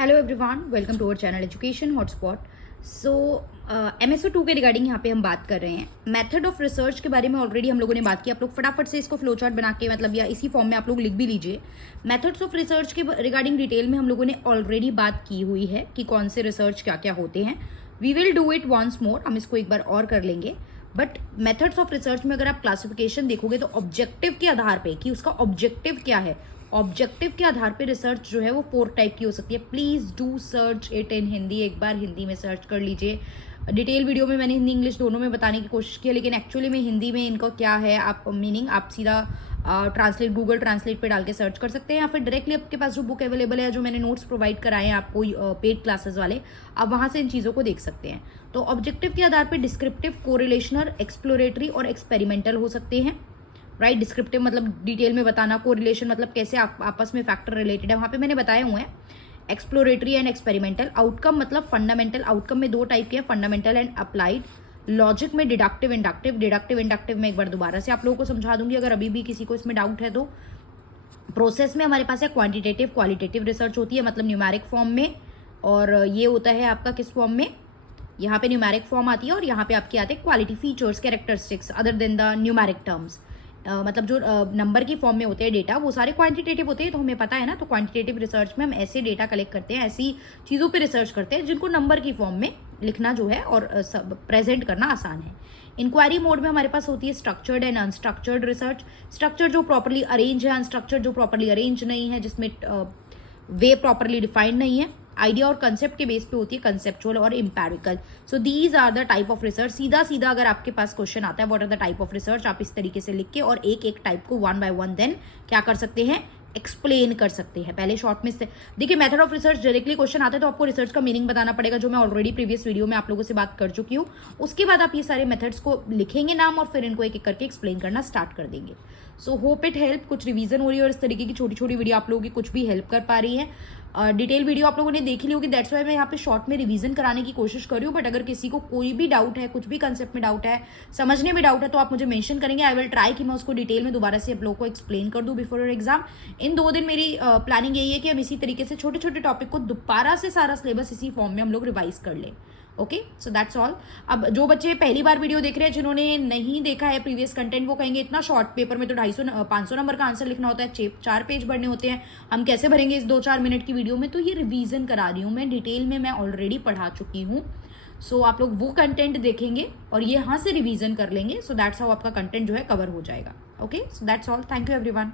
Hello everyone, welcome to our channel education hotspot. So MSO2 के regarding यहाँ पे हम बात कर रहे हैं। मेथड ऑफ रिसर्च के बारे में ऑलरेडी हम लोगों ने बात की। आप लोग फटाफट से इसको फ्लो चार्ट बना के मतलब या इसी फॉर्म में आप लोग लिख भी लीजिए। मेथड्स ऑफ रिसर्च के रिगार्डिंग डिटेल में हम लोगों ने ऑलरेडी बात की हुई है कि कौन से रिसर्च क्या क्या होते हैं। We will do it once more, हम इसको एक बार और कर लेंगे। बट मेथड्स ऑफ रिसर्च में अगर आप क्लासिफिकेशन देखोगे तो ऑब्जेक्टिव के आधार पे कि उसका ऑब्जेक्टिव क्या है, ऑब्जेक्टिव के आधार पे रिसर्च जो है वो 4 टाइप की हो सकती है। Please do search it in Hindi, एक बार हिंदी में सर्च कर लीजिए। डिटेल वीडियो में मैंने हिंदी इंग्लिश दोनों में बताने की कोशिश की है, लेकिन एक्चुअली में हिंदी में इनका क्या है आप मीनिंग आप सीधा ट्रांसलेट गूगल ट्रांसलेट पे डाल के सर्च कर सकते हैं, या फिर डायरेक्टली आपके पास जो बुक अवेलेबल है, जो मैंने नोट्स प्रोवाइड कराए हैं आपको पेड क्लासेस वाले, आप वहां से इन चीज़ों को देख सकते हैं। तो ऑब्जेक्टिव के आधार पर डिस्क्रिप्टिव, कोरिलेशनल, एक्सप्लोरेटरी और एक्सपेरिमेंटल हो सकते हैं। राइट, डिस्क्रिप्टिव मतलब डिटेल में बताना, कोरिलेशन मतलब कैसे आपस में फैक्टर रिलेटेड है, वहां पे मैंने बताए हुए हैं। Exploratory and experimental. आउटकम मतलब फंडामेंटल। आउटकम में 2 टाइप के हैं, फंडामेंटल एंड अप्लाइड। लॉजिक में डिडक्टिव, इंडक्टिव। डिडक्टिव इंडक्टिव में एक बार दोबारा से आप लोगों को समझा दूंगी अगर अभी भी किसी को इसमें डाउट है तो। प्रोसेस में हमारे पास है क्वांटिटेटिव, क्वालिटेटिव रिसर्च होती है, मतलब न्यूमेरिक फॉर्म में, और ये होता है आपका किस फॉर्म में, यहाँ पे न्यूमेरिक फॉर्म आती है और यहाँ पे आपके आते हैं quality, features, characteristics other than the numeric terms. मतलब जो नंबर की फॉर्म में होते हैं डेटा, वो सारे क्वांटिटेटिव होते हैं, तो हमें पता है ना। तो क्वांटिटेटिव रिसर्च में हम ऐसे डेटा कलेक्ट करते हैं, ऐसी चीज़ों पे रिसर्च करते हैं जिनको नंबर की फॉर्म में लिखना जो है और प्रेजेंट करना आसान है। इंक्वायरी मोड में हमारे पास होती है structured and unstructured research. Structure जो प्रॉपरली अरेंज है, अनस्ट्रक्चर्ड जो प्रॉपरली अरेंज नहीं है, जिसमें वे प्रॉपरली डिफाइंड नहीं है। आइडिया और कंसेप्ट के बेस पे होती है कंसेप्चुअल और empirical. So these are the type of research. सीधा सीधा अगर आपके पास क्वेश्चन आता है what are the type of research, आप इस तरीके से लिख के और एक एक टाइप को 1 by 1 देन क्या कर सकते हैं, एक्सप्लेन कर सकते हैं। पहले शॉर्ट में देखिए, method of research directly question आता है तो आपको रिसर्च का मीनिंग बताना पड़ेगा, जो मैं ऑलरेडी प्रीवियस वीडियो में आप लोगों से बात कर चुकी हूँ। उसके बाद आप ये सारे मेथड्स को लिखेंगे नाम और फिर इनको एक एक करके एक्सप्लेन करना स्टार्ट कर देंगे। So hope it help. कुछ रिवीजन हो रही है और इस तरीके की छोटी छोटी वीडियो आप लोगों की कुछ भी हेल्प कर पा रही है। डिटेल वीडियो आप लोगों ने देख ली होगी, दैट्स वाई मैं यहाँ पे शॉर्ट में रिवीजन कराने की कोशिश कर रही हूँ। बट अगर किसी को कोई भी डाउट है, कुछ भी कंसेप्ट में डाउट है, समझने में डाउट है, तो आप मुझे मेंशन करेंगे। आई विल ट्राई कि मैं उसको डिटेल में दोबारा से आप लोगों को एक्सप्लेन कर दूँ बिफोर योर एग्जाम। इन 2 दिन मेरी प्लानिंग यही है कि हम इसी तरीके से छोटे छोटे टॉपिक को दोबारा से सारा सिलेबस इसी फॉर्म में हम लोग रिवाइज कर लें। Okay, so that's all. अब जो बच्चे पहली बार वीडियो देख रहे हैं, जिन्होंने नहीं देखा है प्रीवियस कंटेंट, वो कहेंगे इतना शॉर्ट पेपर में तो 500 नंबर का आंसर लिखना होता है, 4 पेज भरने होते हैं, हम कैसे भरेंगे इस 2-4 मिनट की वीडियो में। तो ये रिवीजन करा रही हूँ मैं, डिटेल में मैं ऑलरेडी पढ़ा चुकी हूँ। सो आप लोग वो कंटेंट देखेंगे और ये यहाँ से रिवीजन कर लेंगे। सो दैट्स हाउ आपका कंटेंट जो है कवर हो जाएगा। Okay, so that's all. Thank you everyone.